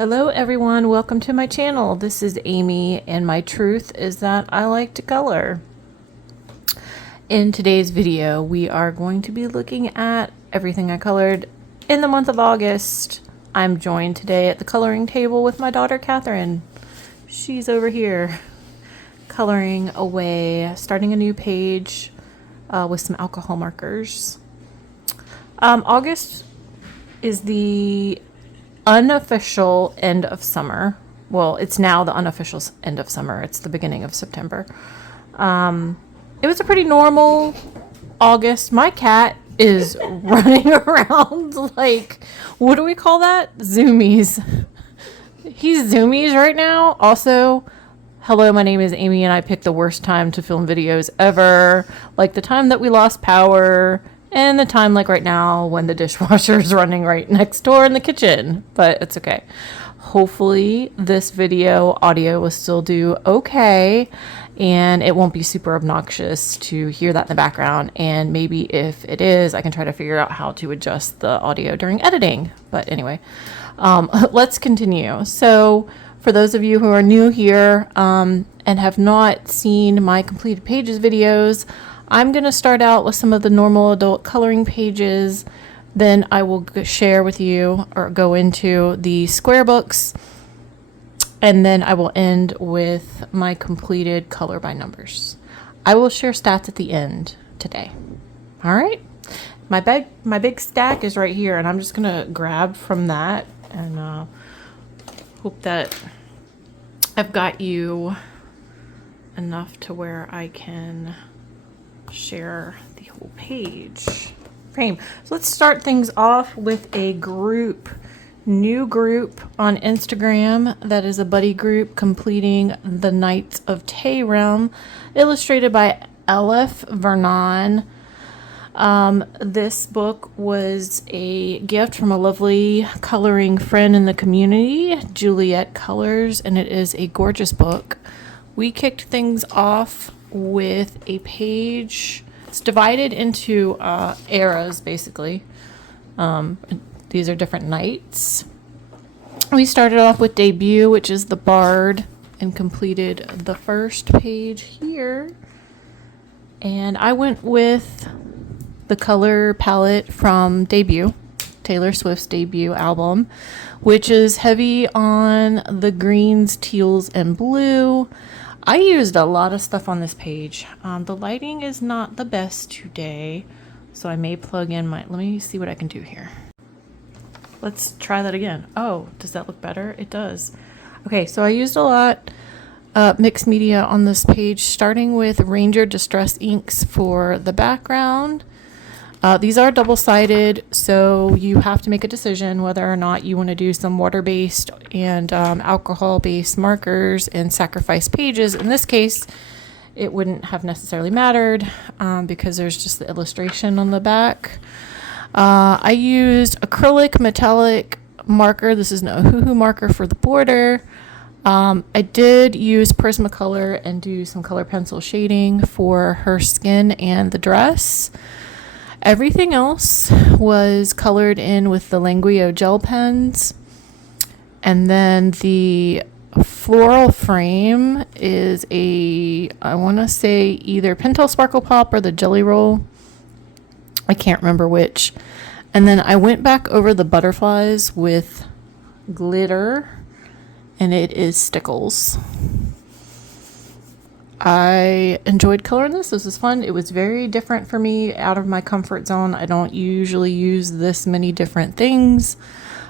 Hello everyone, welcome to my channel. This is Amy and my truth is that I like to color. In today's video, we are going to be looking at everything I colored in the month of August. I'm joined today at the coloring table with my daughter Catherine. She's over here coloring away, starting a new page with some alcohol markers. August is the unofficial end of summer. Well, it's now the unofficial end of summer. It's the beginning of September. It was a pretty normal August. My cat is running around like, what do we call that? Zoomies. He's zoomies right now. Also, hello, my name is Amy and I picked the worst time to film videos ever. Like the time that we lost power and the time like right now when the dishwasher is running right next door in the kitchen. But it's okay. Hopefully this video audio will still do okay and it won't be super obnoxious to hear that in the background. And maybe if it is, I can try to figure out how to adjust the audio during editing. But anyway, let's continue. So for those of you who are new here and have not seen my completed pages videos, I'm going to start out with some of the normal adult coloring pages. Then I will share with you or go into the square books. And then I will end with my completed color by numbers. I will share stats at the end today. All right. My big stack is right here, and I'm just going to grab from that and hope that I've got you enough to where I can share the whole page frame. So let's start things off with a new group on Instagram that is a buddy group completing the Knights of Taym, illustrated by Elif Vernon. This book was a gift from a lovely coloring friend in the community, Juliet Colors, and it is a gorgeous book. We kicked things off with a page. It's divided into eras, basically. These are different knights. We started off with Debut, which is the Bard, and completed the first page here. And I went with the color palette from Debut, Taylor Swift's debut album, which is heavy on the greens, teals, and blue. I used a lot of stuff on this page. The lighting is not the best today, so I may plug in let me see what I can do here. Let's try that again. Oh, does that look better? It does. Okay, so I used a lot mixed media on this page, starting with Ranger Distress inks for the background. These are double-sided, so you have to make a decision whether or not you want to do some water-based and alcohol-based markers and sacrifice pages. In this case, it wouldn't have necessarily mattered because there's just the illustration on the back. I used acrylic metallic marker. This is an Ohuhu marker for the border. I did use Prismacolor and do some color pencil shading for her skin and the dress. Everything else was colored in with the Languio gel pens. And then the floral frame is I want to say either Pentel Sparkle Pop or the Jelly Roll. I can't remember which. And then I went back over the butterflies with glitter, and it is Stickles. I enjoyed coloring this. This was fun. It was very different for me, out of my comfort zone. I don't usually use this many different things.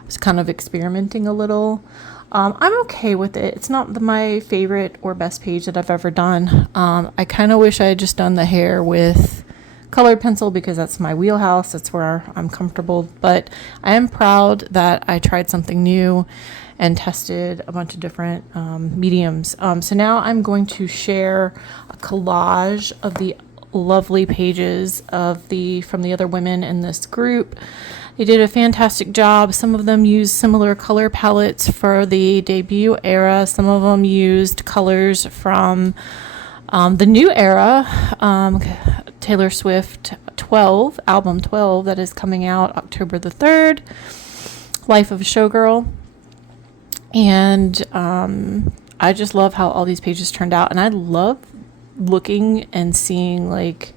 I was kind of experimenting a little. I'm okay with it. It's not my favorite or best page that I've ever done. I kind of wish I had just done the hair with colored pencil because that's my wheelhouse. That's where I'm comfortable. But I am proud that I tried something new and tested a bunch of different mediums. So now I'm going to share a collage of the lovely pages from the other women in this group. They did a fantastic job. Some of them used similar color palettes for the debut era. Some of them used colors from the new era, Taylor Swift 12, album 12, that is coming out October the 3rd, Life of a Showgirl. And I just love how all these pages turned out. And I love looking and seeing like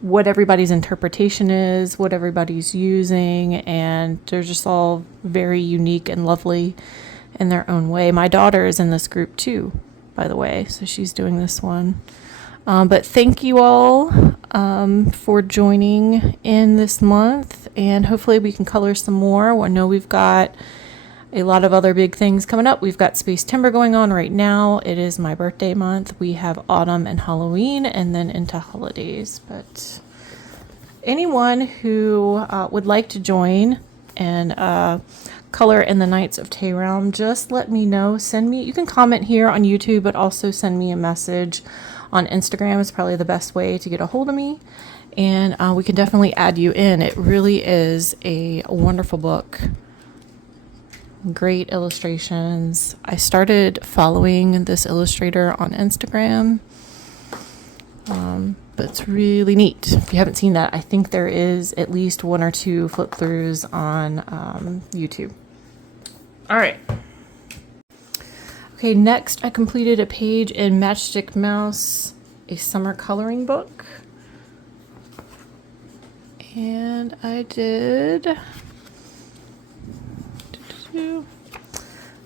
what everybody's interpretation is, what everybody's using, and they're just all very unique and lovely in their own way. My daughter is in this group too, by the way, so she's doing this one. But thank you all for joining in this month, and hopefully we can color some more. I know we've got a lot of other big things coming up. We've got Space Timber going on right now. It is my birthday month. We have autumn and Halloween, and then into holidays. But anyone who would like to join and color in the Knights of Taym, just let me know. Send me, you can comment here on YouTube, but also send me a message on Instagram. Is probably the best way to get a hold of me. And we can definitely add you in. It really is a wonderful book. Great illustrations. I started following this illustrator on Instagram, but it's really neat. If you haven't seen that, I think there is at least 1 or 2 flip throughs on YouTube. All right. Okay, next I completed a page in Matchstick Mouse, a summer coloring book. And I did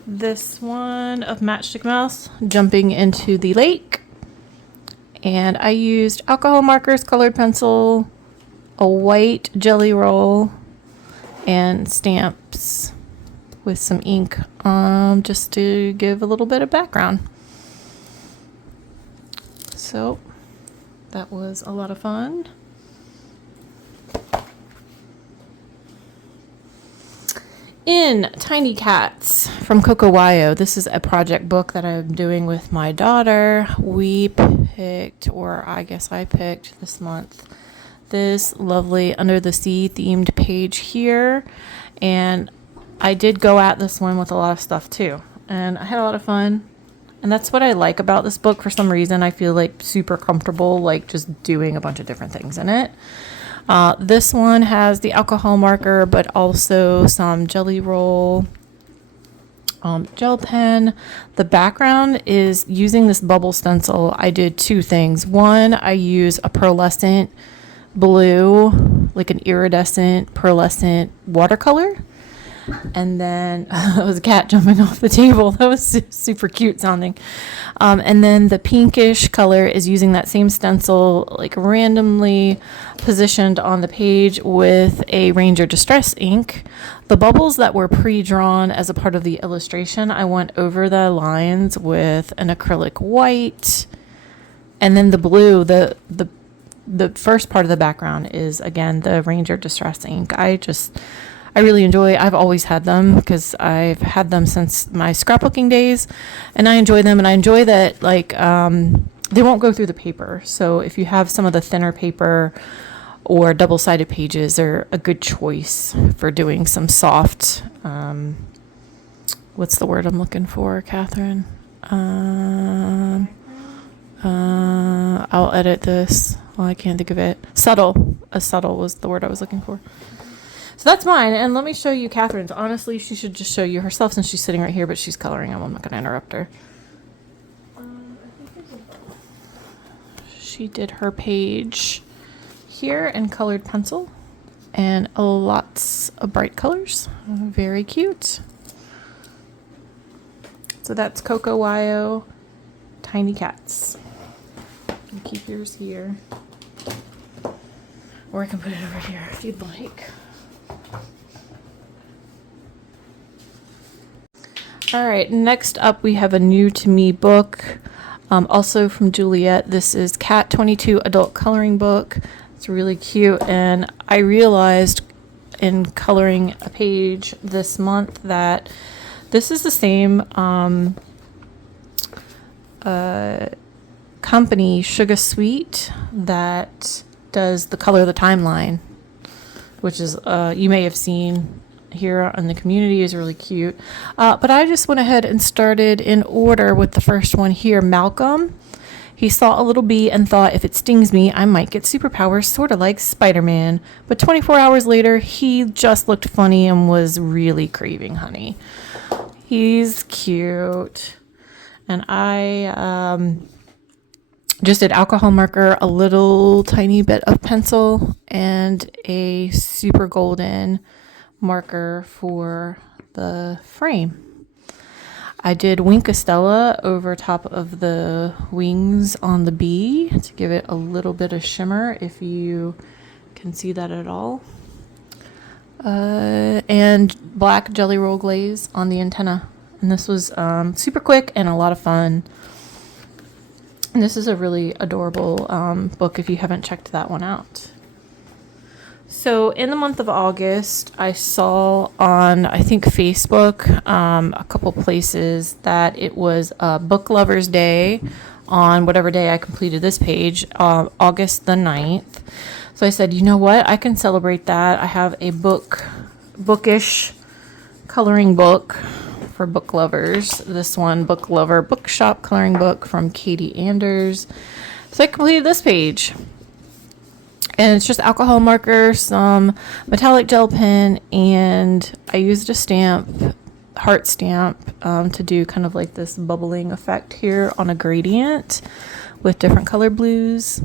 this one of Matchstick Mouse jumping into the lake, and I used alcohol markers, colored pencil, a white jelly roll, and stamps with some ink just to give a little bit of background. So that was a lot of fun. In Tiny Cats from Coco Wyo, this is a project book that I'm doing with my daughter. We picked, or I guess I picked this month, this lovely Under the Sea themed page here. And I did go at this one with a lot of stuff too. And I had a lot of fun. And that's what I like about this book. For some reason, I feel like super comfortable, like just doing a bunch of different things in it. This one has the alcohol marker, but also some jelly roll, gel pen. The background is using this bubble stencil. I did 2 things. One, I use a pearlescent blue, like an iridescent pearlescent watercolor. And then that was a cat jumping off the table. That was super cute sounding. And then the pinkish color is using that same stencil, like randomly positioned on the page with a Ranger Distress ink. The bubbles that were pre-drawn as a part of the illustration, I went over the lines with an acrylic white. And then the blue, the first part of the background is, again, the Ranger Distress ink. I really enjoy. I've always had them because I've had them since my scrapbooking days, and I enjoy them. And I enjoy that, like, they won't go through the paper. So if you have some of the thinner paper or double-sided pages, they're a good choice for doing some soft, what's the word I'm looking for, Catherine? I'll edit this. Well, I can't think of it. Subtle. Subtle was the word I was looking for. So that's mine, and let me show you Catherine's. Honestly, she should just show you herself since she's sitting right here, but she's coloring them. I'm not going to interrupt her. She did her page here in colored pencil, and lots of bright colors. Very cute. So that's Coco Wyo Tiny Cats. You keep yours here, or I can put it over here if you'd like. All right, next up we have a new to me book, also from Juliet. This is Cat 22 adult coloring book. It's really cute, and I realized in coloring a page this month that this is the same company, Sugar Sweet, that does the Color the Timeline, which is you may have seen here in the community, is really cute. But I just went ahead and started in order with the first one here, Malcolm. He saw a little bee and thought, if it stings me, I might get superpowers, sort of like Spider-Man. But 24 hours later, he just looked funny and was really craving honey. He's cute. And I just did alcohol marker, a little tiny bit of pencil, and a super golden marker for the frame. I did Wink Estella over top of the wings on the bee to give it a little bit of shimmer, if you can see that at all. And black jelly roll glaze on the antenna. And this was super quick and a lot of fun. And this is a really adorable book if you haven't checked that one out. So in the month of August, I saw on, I think, Facebook, a couple places that it was Book Lovers Day on whatever day I completed this page, August the 9th. So I said, you know what? I can celebrate that. I have a bookish coloring book for book lovers. This one, Book Lover Bookshop coloring book from Katie Anders. So I completed this page. And it's just alcohol marker, some metallic gel pen, and I used a stamp, heart stamp, to do kind of like this bubbling effect here on a gradient with different color blues.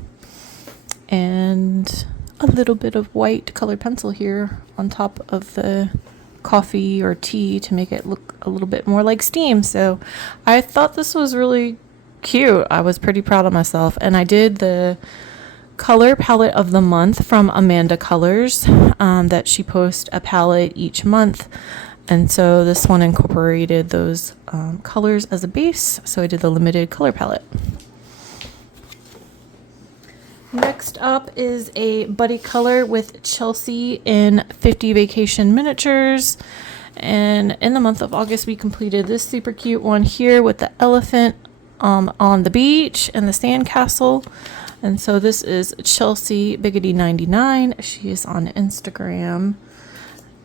And a little bit of white colored pencil here on top of the coffee or tea to make it look a little bit more like steam. So I thought this was really cute. I was pretty proud of myself. And I did the color palette of the month from Amanda Colors, that she posts a palette each month. And so this one incorporated those colors as a base. So I did the limited color palette. Next up is a buddy color with Chelsea in 50 Vacation Miniatures. And in the month of August, we completed this super cute one here with the elephant on the beach and the sandcastle. And so this is Chelsea Biggity 99. She is on Instagram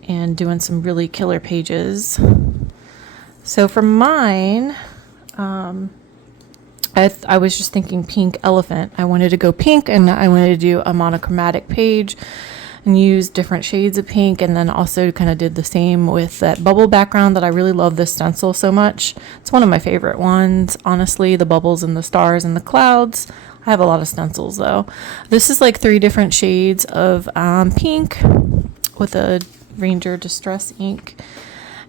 and doing some really killer pages. So for mine, I was just thinking pink elephant. I wanted to go pink, and I wanted to do a monochromatic page and use different shades of pink, and then also kind of did the same with that bubble background that I really love this stencil so much. It's one of my favorite ones, honestly, the bubbles and the stars and the clouds. I have a lot of stencils though. This is like 3 different shades of pink with a Ranger Distress ink.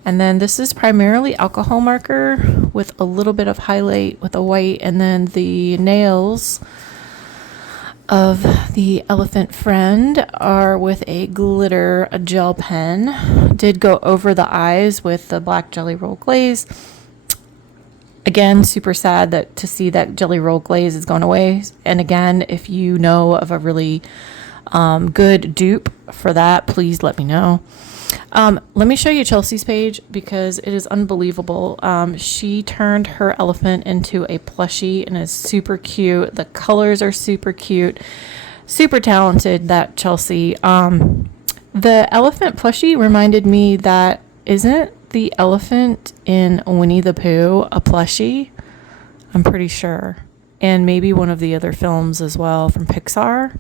And then this is primarily alcohol marker with a little bit of highlight with a white, and then the nails of the elephant friend are with a glitter gel pen. Did go over the eyes with the black jelly roll glaze. Again, super sad to see that jelly roll glaze is going away. And again, if you know of a really good dupe for that, please let me know. Let me show you Chelsea's page because it is unbelievable. She turned her elephant into a plushie and is super cute. The colors are super cute. Super talented, that Chelsea. The elephant plushie reminded me that, isn't the elephant in Winnie the Pooh a plushie? I'm pretty sure. And maybe one of the other films as well from Pixar.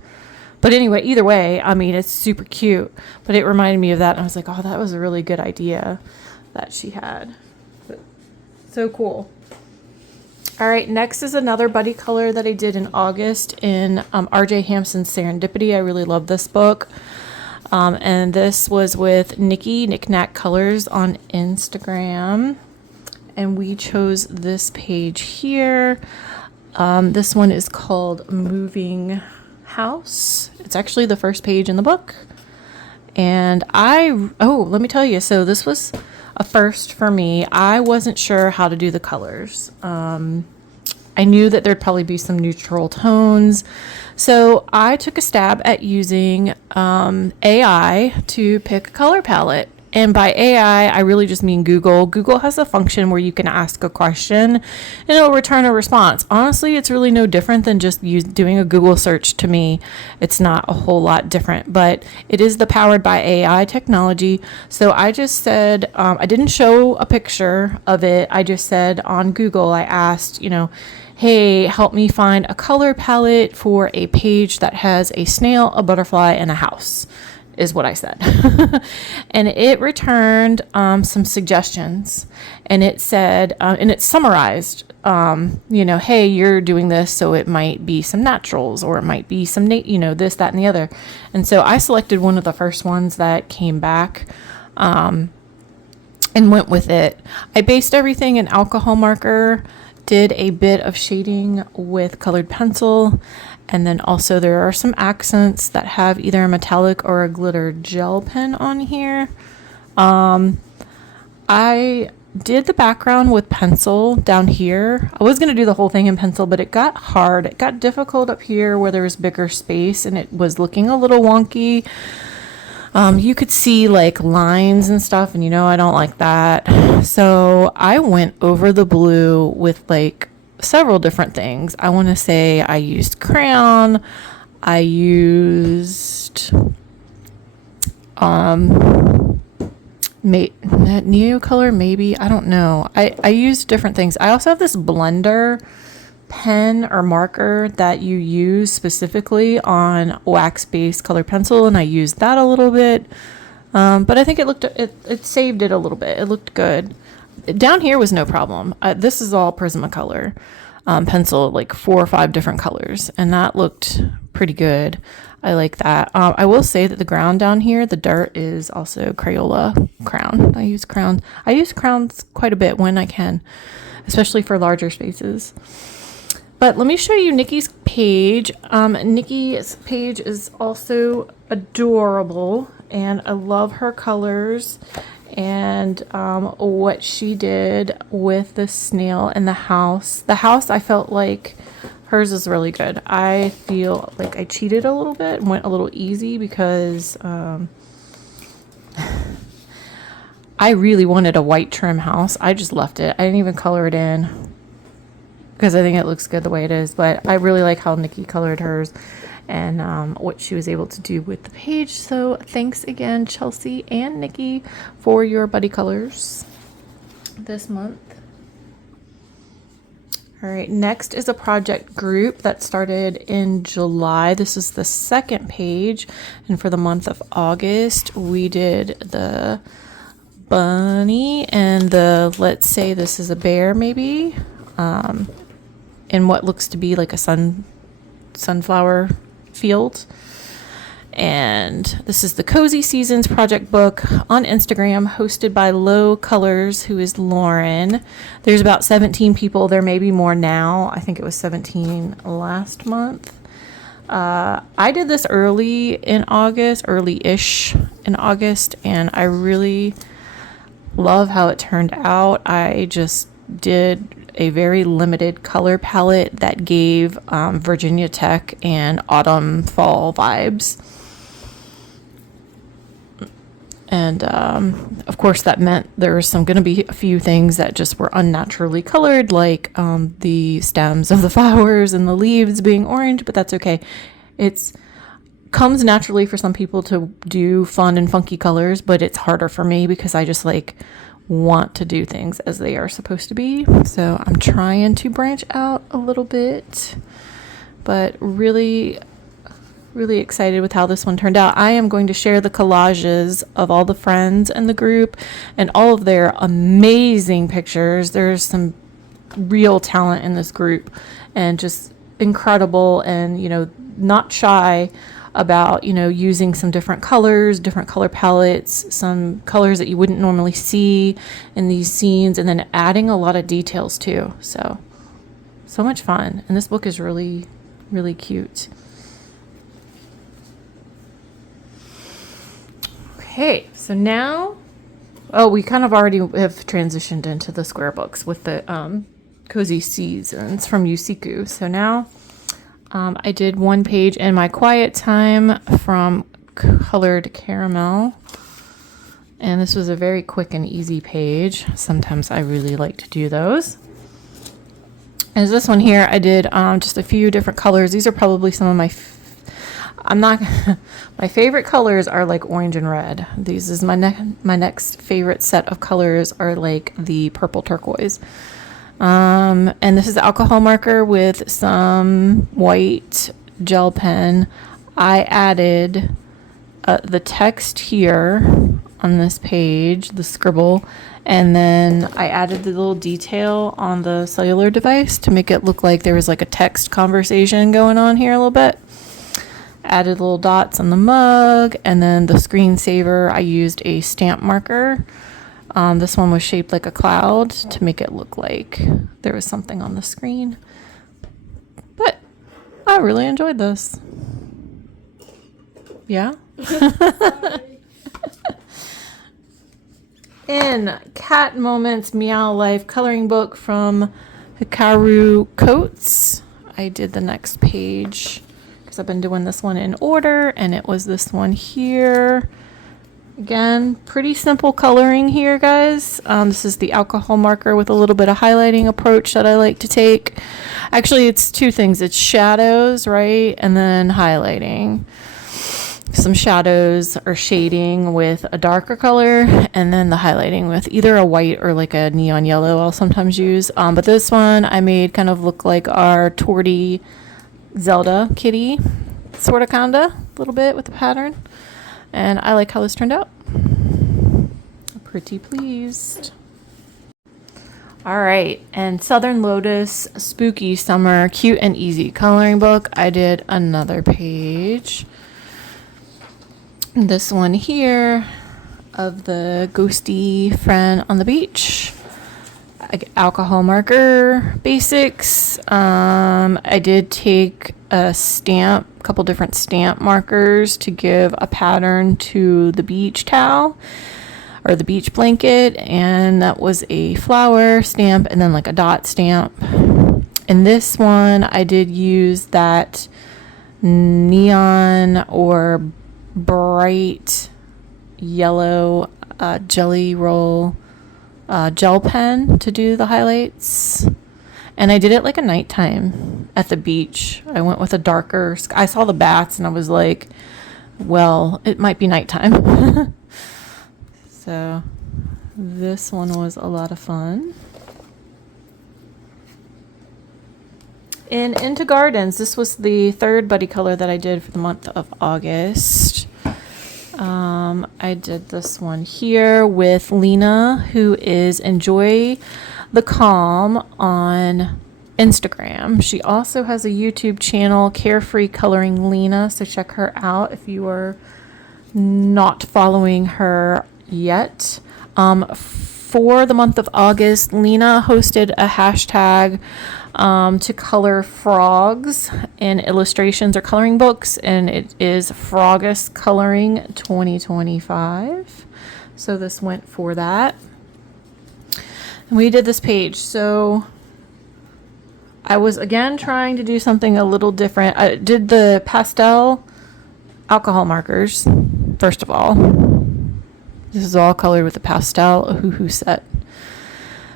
But anyway, either way, I mean, it's super cute. But it reminded me of that. And I was like, oh, that was a really good idea that she had. But so cool. All right, next is another buddy color that I did in August in R.J. Hampson's Serendipity. I really love this book. And this was with Nikki Knickknack Colors on Instagram. And we chose this page here. This one is called Moving House. It's actually the first page in the book. And let me tell you, so this was a first for me. I wasn't sure how to do the colors. I knew that there'd probably be some neutral tones. So I took a stab at using AI to pick a color palette. And by AI, I really just mean Google. Google has a function where you can ask a question and it'll return a response. Honestly, it's really no different than just doing a Google search to me. It's not a whole lot different, but it is the powered by AI technology. So I just said, I didn't show a picture of it. I just said on Google, I asked, hey, help me find a color palette for a page that has a snail, a butterfly, and a house. is what I said. And it returned some suggestions, and it said, and it summarized, hey, you're doing this, so it might be some naturals, or it might be some, this, that, and the other. And so I selected one of the first ones that came back, and went with it. I based everything in alcohol marker, did a bit of shading with colored pencil, and then also there are some accents that have either a metallic or a glitter gel pen on here. I did the background with pencil down here. I was going to do the whole thing in pencil, but it got hard. It got difficult up here where there was bigger space, and it was looking a little wonky. You could see like lines and stuff, and I don't like that. So I went over the blue with like several different things. I want to say I used crayon. I used Neocolor, maybe. I don't know. I used different things. I also have this blender pen or marker that you use specifically on wax-based colored pencil, and I used that a little bit. But I think it saved it a little bit. It looked good. Down here was no problem. This is all Prismacolor pencil, like 4 or 5 different colors, and that looked pretty good. I like that. I will say that the ground down here, the dirt, is also Crayola crown. I use crowns quite a bit when I can, especially for larger spaces. But let me show you Nikki's page. Nikki's page is also adorable, and I love her colors and what she did with the snail and the house. The house, I felt like hers is really good. I feel like I cheated a little bit and went a little easy because I really wanted a white trim house. I just left it. I didn't even color it in because I think it looks good the way it is. But I really like how Nikki colored hers and what she was able to do with the page. So thanks again, Chelsea and Nikki, for your buddy colors this month. All right, next is a project group that started in July. This is the second page, and for the month of August, we did the bunny and let's say this is a bear maybe, in what looks to be like a sunflower field. And this is the Cozy Seasons project book on Instagram, hosted by Low Colors, who is Lauren. There's about 17 people. There may be more now. I think it was 17 last month. I did this early-ish in August, and I really love how it turned out. I just did a very limited color palette that gave Virginia Tech and autumn fall vibes. And of course that meant there was going to be a few things that just were unnaturally colored, like the stems of the flowers and the leaves being orange, but that's okay. It's comes naturally for some people to do fun and funky colors, but it's harder for me because I just want to do things as they are supposed to be. So I'm trying to branch out a little bit, but really excited with how this one turned out. I am going to share the collages of all the friends in the group and all of their amazing pictures. There's some real talent in this group and just incredible, and not shy about using some different colors, different color palettes, some colors that you wouldn't normally see in these scenes, and then adding a lot of details too. So much fun, and this book is really cute. Okay, so now, we kind of already have transitioned into the square books with the Cozy Seasons from Yusiku. So now I did one page in my quiet time from Colored Caramel. And this was a very quick and easy page. Sometimes I really like to do those. As this one here, I did just a few different colors. These are probably some of my my favorite colors are like orange and red. These is my next favorite set of colors are like the purple turquoise. And this is alcohol marker with some white gel pen. I added the text here on this page, the scribble, and then I added the little detail on the cellular device to make it look like there was like a text conversation going on here a little bit. Added little dots on the mug, and then the screensaver, I used a stamp marker. This one was shaped like a cloud to make it look like there was something on the screen. But I really enjoyed this. Yeah? In Cat Moments Meow Life coloring book from Hikaru Coates, I did the next page because I've been doing this one in order, and it was this one here. Again, pretty simple coloring here, guys. This is the alcohol marker with a little bit of highlighting approach that I like to take. Actually, it's two things. It's shadows, right? And then highlighting. Some shadows or shading with a darker color, and then the highlighting with either a white or like a neon yellow I'll sometimes use. But this one I made kind of look like our Torty Zelda kitty, sort of kinda, a little bit with the pattern. And I like how this turned out. Pretty pleased. All right, and Southern Lotus Spooky Summer Cute and Easy coloring book. I did another page. This one here of the ghosty friend on the beach. Alcohol marker basics. I did take a couple different stamp markers to give a pattern to the beach towel or the beach blanket, and that was a flower stamp and then like a dot stamp. In this one I did use that neon or bright yellow jelly roll gel pen to do the highlights, and I did it like a nighttime at the beach. I went with a darker I saw the bats and I was like, well, it might be nighttime. So this one was a lot of fun. In Into Gardens, this was the third buddy color that I did for the month of August. I did this one here with Lena, who is Enjoy the Calm on Instagram. She also has a YouTube channel, Carefree Coloring Lena, so check her out if you are not following her yet. For the month of August, Lena hosted a hashtag to color frogs in illustrations or coloring books, and it is Frogust Coloring 2025. So this went for that. And we did this page. So I was again trying to do something a little different. I did the pastel alcohol markers, first of all. This is all colored with the pastel Ohuhu set.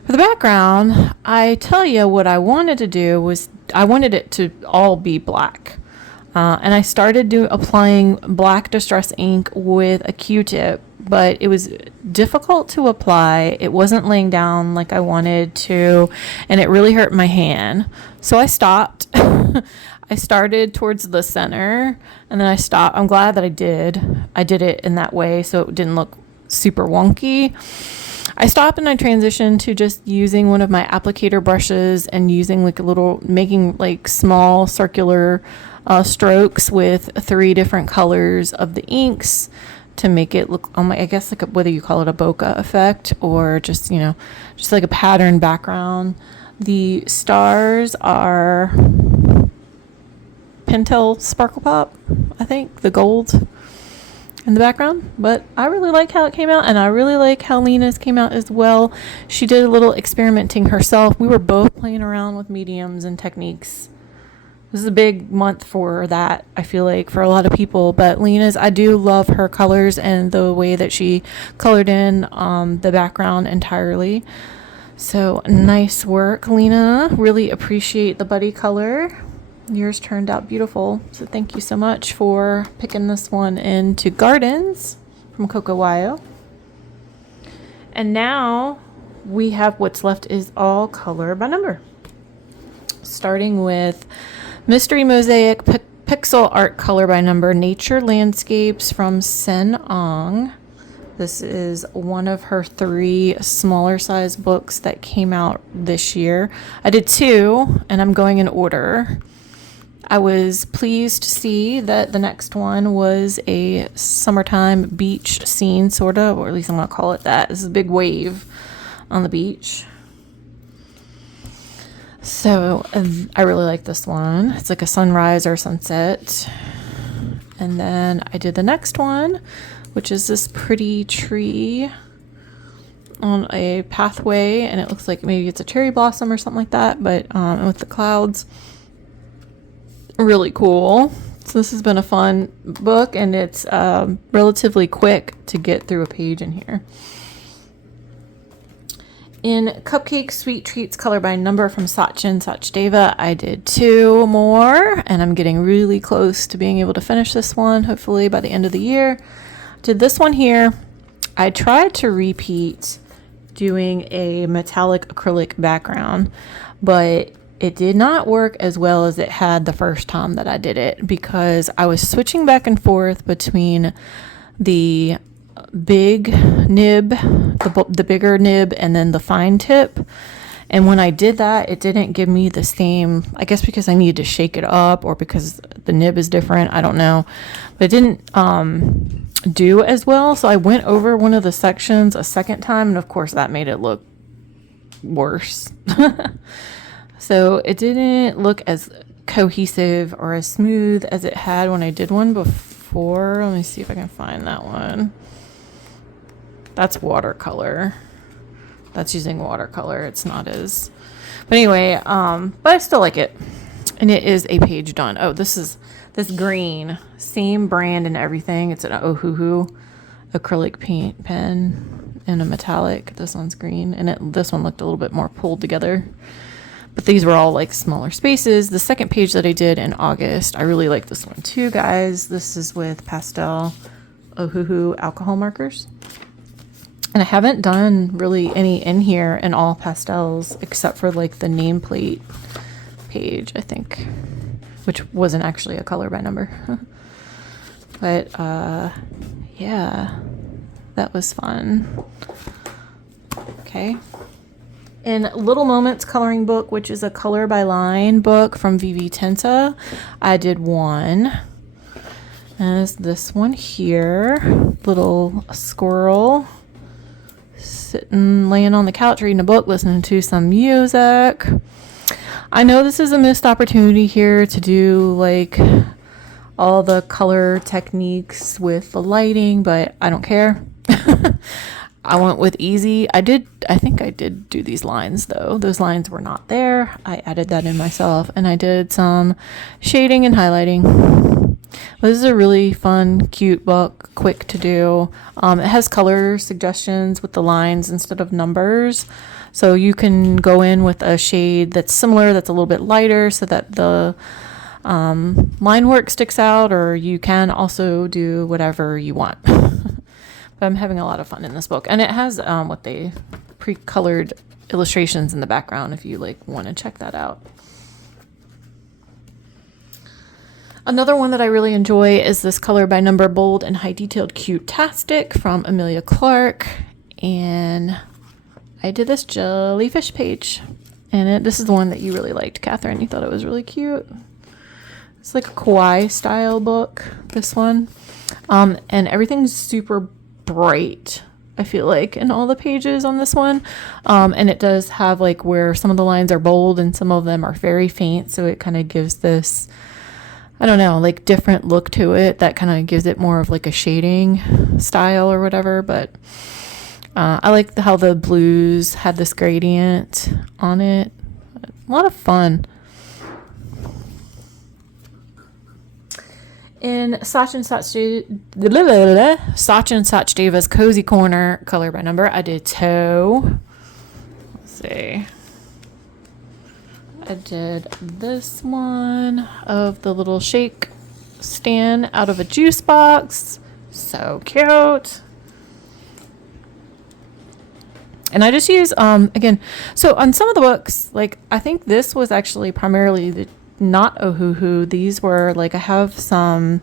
For the background, I tell you what I wanted to do was I wanted it to all be black. And I started applying black distress ink with a Q-tip, but it was difficult to apply. It wasn't laying down like I wanted to, and it really hurt my hand. So I stopped. I started towards the center, and then I stopped. I'm glad that I did. I did it in that way so it didn't look super wonky. I stopped and I transitioned to just using one of my applicator brushes and using making like small circular strokes with 3 different colors of the inks to make it look, I guess like whether you call it a bokeh effect or just, just like a pattern background. The stars are Pentel Sparkle Pop, I think, the gold in the background, but I really like how it came out, and I really like how Lena's came out as well. She did a little experimenting herself. We were both playing around with mediums and techniques. This is a big month for that, I feel like, for a lot of people, but Lena's, I do love her colors and the way that she colored in the background entirely. So nice work, Lena. Really appreciate the buddy color. Yours turned out beautiful, so thank you so much for picking this one into Gardens from Cocowayo. And now we have what's left is all color by number. Starting with Mystery Mosaic Pixel Art Color by Number Nature Landscapes from Sen Ong. This is one of her 3 smaller size books that came out this year. I did 2, and I'm going in order. I was pleased to see that the next one was a summertime beach scene, sort of, or at least I'm going to call it that. This is a big wave on the beach. So I really like this one. It's like a sunrise or sunset. And then I did the next one, which is this pretty tree on a pathway, and it looks like maybe it's a cherry blossom or something like that, but with the clouds. Really cool. So this has been a fun book, and it's relatively quick to get through a page in here. In Cupcake Sweet Treats Color by Number from Sachin Sachdeva, I did 2 more, and I'm getting really close to being able to finish this one, hopefully by the end of the year. Did this one here. I tried to repeat doing a metallic acrylic background, but it did not work as well as it had the first time that I did it, because I was switching back and forth between the big nib, the bigger nib, and then the fine tip. And when I did that, it didn't give me the same, I guess because I needed to shake it up or because the nib is different, I don't know. But it didn't do as well. So I went over one of the sections a second time, and of course that made it look worse. So it didn't look as cohesive or as smooth as it had when I did one before. Let me see if I can find that one. That's watercolor. That's using watercolor. It's not as, but anyway, but I still like it. And it is a page done. Oh, this is this green, same brand and everything. It's an Ohuhu acrylic paint pen in a metallic. This one's green, and this one looked a little bit more pulled together. But these were all like smaller spaces. The second page that I did in August, I really like this one too, guys. This is with pastel Ohuhu alcohol markers. And I haven't done really any in here in all pastels except for like the nameplate page, I think, which wasn't actually a color by number. But yeah, that was fun. Okay. In Little Moments Coloring Book, which is a color by line book from VV Tinta, I did 1. And it's this one here, little squirrel sitting, laying on the couch, reading a book, listening to some music. I know this is a missed opportunity here to do like all the color techniques with the lighting, but I don't care. I went with easy. I think I did do these lines though. Those lines were not there. I added that in myself, and I did some shading and highlighting. This is a really fun, cute book, quick to do. It has color suggestions with the lines instead of numbers. So you can go in with a shade that's similar, that's a little bit lighter, so that the line work sticks out, or you can also do whatever you want. But I'm having a lot of fun in this book. And it has what they pre-colored illustrations in the background if you like want to check that out. Another one that I really enjoy is this color by number bold and high detailed cute-tastic from Amelia Clark. And I did this jellyfish page. And this is the one that you really liked, Catherine. You thought it was really cute. It's like a kawaii style book, this one. And everything's super bright, I feel like, in all the pages on this one. And it does have like where some of the lines are bold and some of them are very faint. So it kind of gives this, I don't know, like different look to it that kind of gives it more of like a shading style or whatever. But I like how the blues had this gradient on it. A lot of fun. In Sachin Sachdeva's Cozy Corner color by number, I did toe. Let's see. I did this one of the little shake stand out of a juice box. So cute. And I just use, again, so on some of the books, like I think this was actually primarily not Ohuhu. These were like, I have some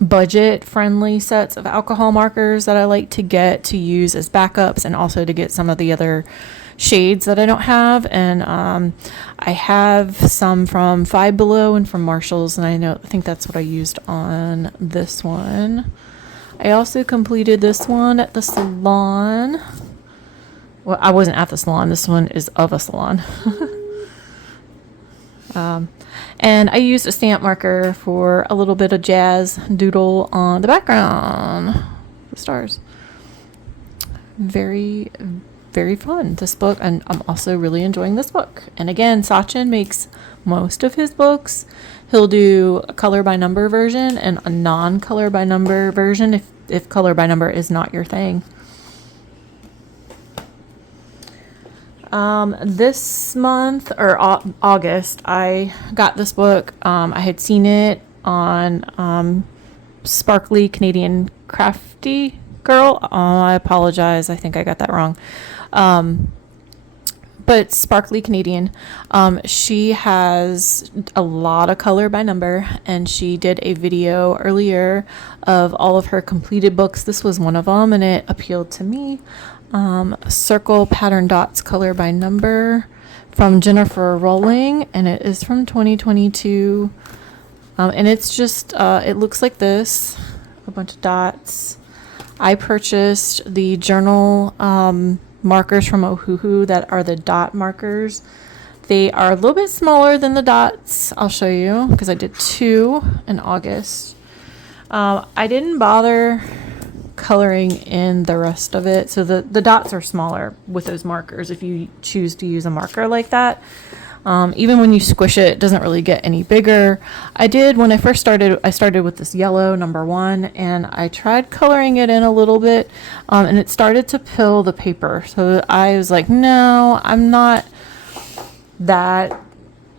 budget friendly sets of alcohol markers that I like to get to use as backups, and also to get some of the other shades that I don't have. And I have some from Five Below and from Marshalls, and I think that's what I used on this one. I also completed this one at the salon. Well, I wasn't at the salon. This one is of a salon. And I used a stamp marker for a little bit of jazz doodle on the background. The stars. Very, very fun, this book. And I'm also really enjoying this book. And again, Sachin makes most of his books. He'll do a color by number version and a non-color by number version if color by number is not your thing. This month, or August, I got this book. I had seen it on Sparkly Canadian Crafty Girl. I apologize. I think I got that wrong. But Sparkly Canadian, she has a lot of color by number, and she did a video earlier of all of her completed books. This was one of them, and it appealed to me. Circle Pattern Dots Color by Number from Jennifer Rowling, and it is from 2022. And it's just, it looks like this, a bunch of dots. I purchased the journal markers from Ohuhu that are the dot markers. They are a little bit smaller than the dots. I'll show you, because I did 2 in August. I didn't bother coloring in the rest of it, so the dots are smaller with those markers if you choose to use a marker like that. Even when you squish it, it doesn't really get any bigger. When I first started, I started with this yellow number 1, and I tried coloring it in a little bit, and it started to pill the paper. So I was like, no, I'm not that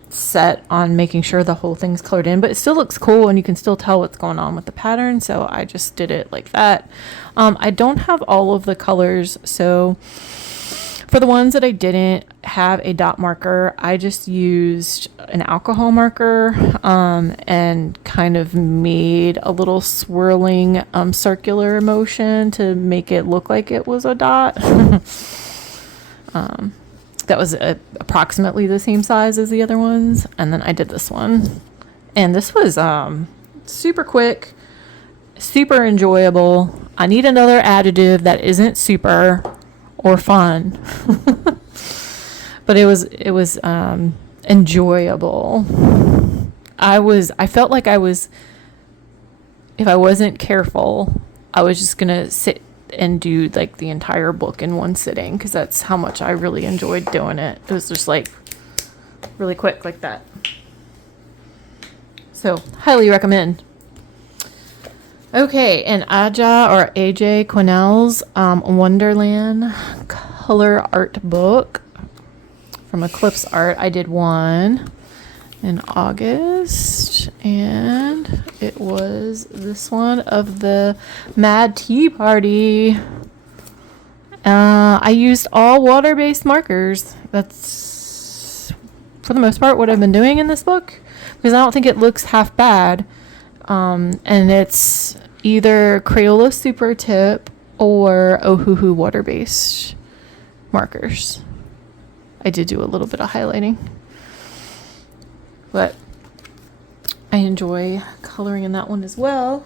set on making sure the whole thing's colored in, but it still looks cool and you can still tell what's going on with the pattern. So I just did it like that. I don't have all of the colors, so for the ones that I didn't have a dot marker, I just used an alcohol marker and kind of made a little swirling circular motion to make it look like it was a dot. That was approximately the same size as the other ones. And then I did this one. And this was super quick, super enjoyable. I need another adjective that isn't super or fun. But it was enjoyable. I felt like if I wasn't careful, I was just going to sit and do like the entire book in one sitting, because that's how much I really enjoyed doing it. It was just like really quick like that. So highly recommend. Okay, and AJ Quinnell's Wonderland color art book from Eclipse Art. I did one in August, and it was this one of the Mad Tea Party. I used all water-based markers. That's, for the most part, what I've been doing in this book, because I don't think it looks half bad. And it's either Crayola Super Tip or Ohuhu water-based markers. I did do a little bit of highlighting, but I enjoy coloring in that one as well.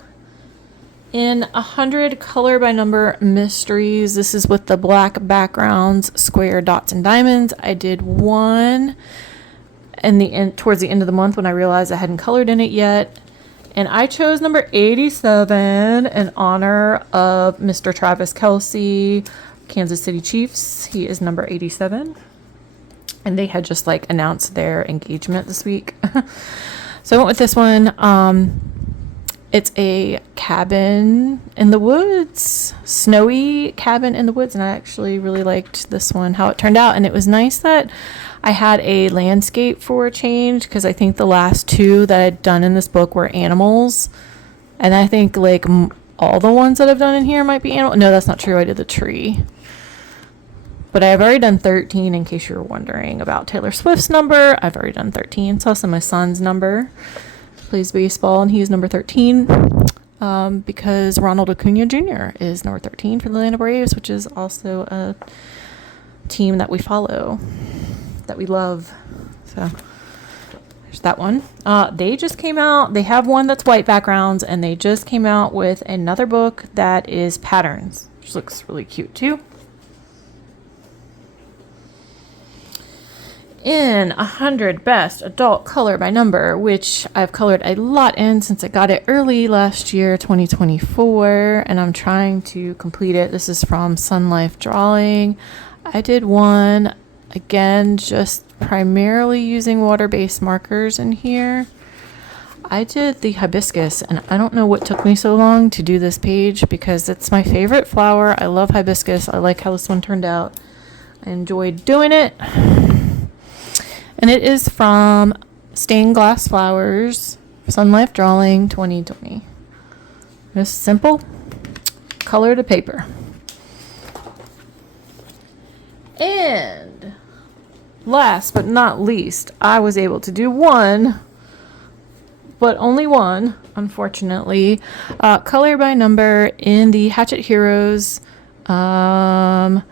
In 100 color by number mysteries, this is with the black backgrounds, square dots and diamonds. I did one towards the end of the month when I realized I hadn't colored in it yet. And I chose number 87 in honor of Mr. Travis Kelce, Kansas City Chiefs. He is number 87. And they had just like announced their engagement this week. So I went with this one. It's a cabin in the woods, snowy cabin in the woods. And I actually really liked this one, how it turned out. And it was nice that I had a landscape for a change, because I think the last 2 that I'd done in this book were animals. And I think like all the ones that I've done in here might be animal. No, that's not true. I did the tree. But I've already done 13, in case you were wondering about Taylor Swift's number. I've already done 13. It's also my son's number. Plays baseball, and he's number 13. Because Ronald Acuna Jr. is number 13 for the Atlanta Braves, which is also a team that we follow, that we love. So there's that one. They just came out. They have one that's white backgrounds, and they just came out with another book that is patterns, which looks really cute too. In 100 Best Adult Color by Number, which I've colored a lot in since I got it early last year, 2024, and I'm trying to complete it. This is from Sun Life Drawing. I did one, again, just primarily using water-based markers in here. I did the hibiscus, and I don't know what took me so long to do this page because it's my favorite flower. I love hibiscus. I like how this one turned out. I enjoyed doing it. And it is from Stained Glass Flowers, Sun Life Drawing 2020. Just simple, color to paper. And last but not least, I was able to do one, but only one, unfortunately, color by number in the Hatchet Heroes Coloriage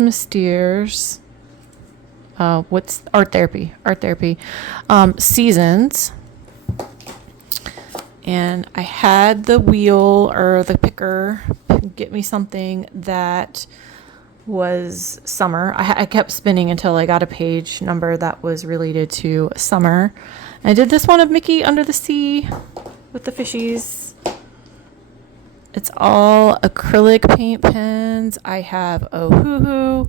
Mysterious. What's art therapy seasons. And I had the wheel or the picker get me something that was summer. I kept spinning until I got a page number that was related to summer. And I did this one of Mickey under the sea with the fishies. It's all acrylic paint pens. I have Ohuhu,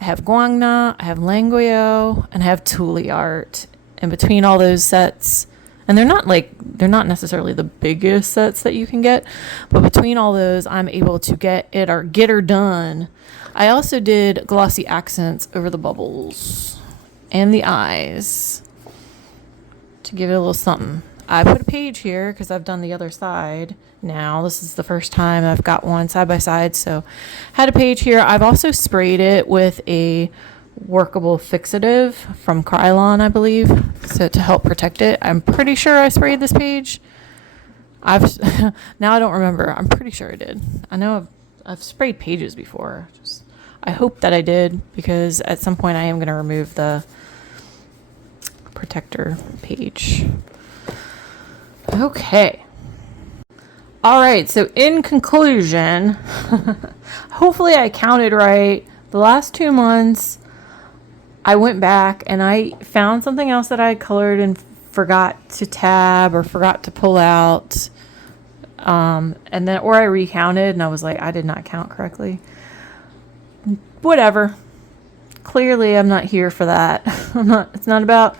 I have Guangna, I have Langueo, and I have Thule art. And between all those sets, and they're not necessarily the biggest sets that you can get, but between all those, I'm able to get her done. I also did glossy accents over the bubbles and the eyes to give it a little something. I put a page here because I've done the other side now. This is the first time I've got one side by side, so had a page here. I've also sprayed it with a workable fixative from Krylon, I believe, so to help protect it. I'm pretty sure I sprayed this page. Now I don't remember. I'm pretty sure I did. I know I've sprayed pages before. I hope that I did, because at some point I am going to remove the protector page. Okay. All right. So in conclusion, hopefully I counted right. The last 2 months, I went back and I found something else that I colored and forgot to tab or forgot to pull out. And then, or I recounted and I was like, I did not count correctly. Whatever. Clearly I'm not here for that. It's not about,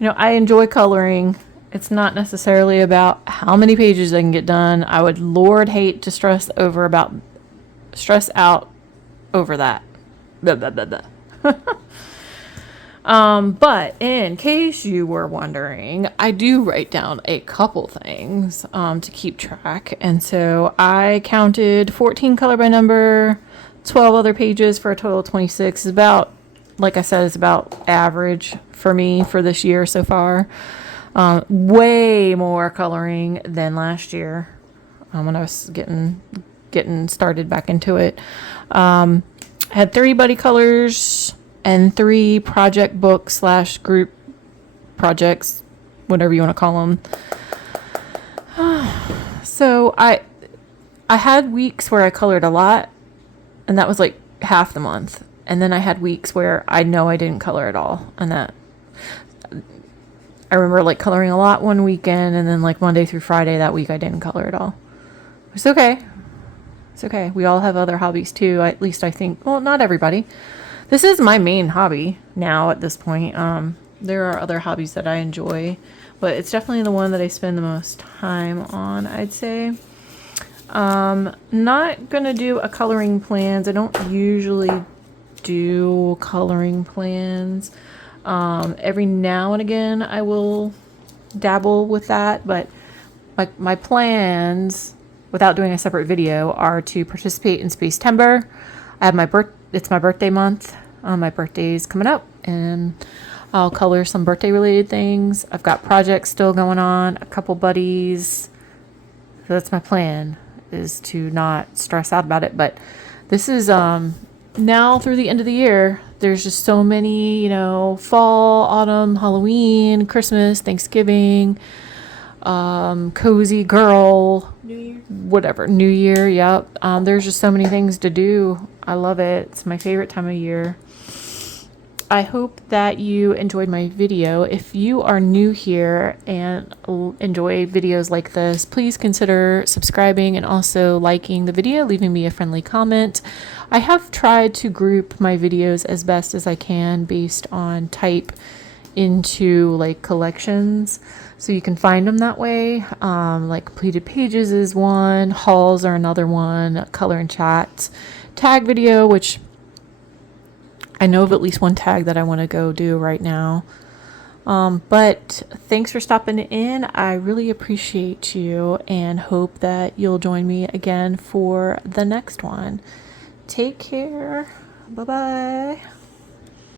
I enjoy coloring. It's not necessarily about how many pages I can get done. I would hate to stress out over that. Blah, blah, blah, blah. But in case you were wondering, I do write down a couple things to keep track. And so I counted 14 color by number, 12 other pages for a total of 26. Is about, like I said, it's about average for me for this year so far. Way more coloring than last year when I was getting started back into it. I had 3 buddy colors and 3 project books / group projects, whatever you want to call them. So I had weeks where I colored a lot, and that was like half the month. And then I had weeks where I know I didn't color at all, and that I remember like coloring a lot one weekend, and then like Monday through Friday that week I didn't color at all. It's okay. It's okay. We all have other hobbies too. At least I think. Well, not everybody. This is my main hobby now at this point. There are other hobbies that I enjoy, but it's definitely the one that I spend the most time on, I'd say. Not gonna do a coloring plans. I don't usually do coloring plans. Every now and again I will dabble with that, but my plans, without doing a separate video, are to participate in Space Timber. I have it's my birthday month. My birthday's coming up, and I'll color some birthday related things. I've got projects still going on, a couple buddies. So that's my plan, is to not stress out about it. But this is now through the end of the year, there's just so many, you know, fall, autumn, Halloween, Christmas, Thanksgiving, cozy girl, New Year. whatever, New Year. Yep. There's just so many things to do. I love it. It's my favorite time of year. I hope that you enjoyed my video. If you are new here and enjoy videos like this, please consider subscribing and also liking the video, leaving me a friendly comment. I have tried to group my videos as best as I can based on type into like collections, so you can find them that way. Like completed pages is one, hauls are another one, color and chat, tag video, which I know of at least one tag that I want to go do right now. But thanks for stopping in. I really appreciate you and hope that you'll join me again for the next one. Take care. Bye-bye.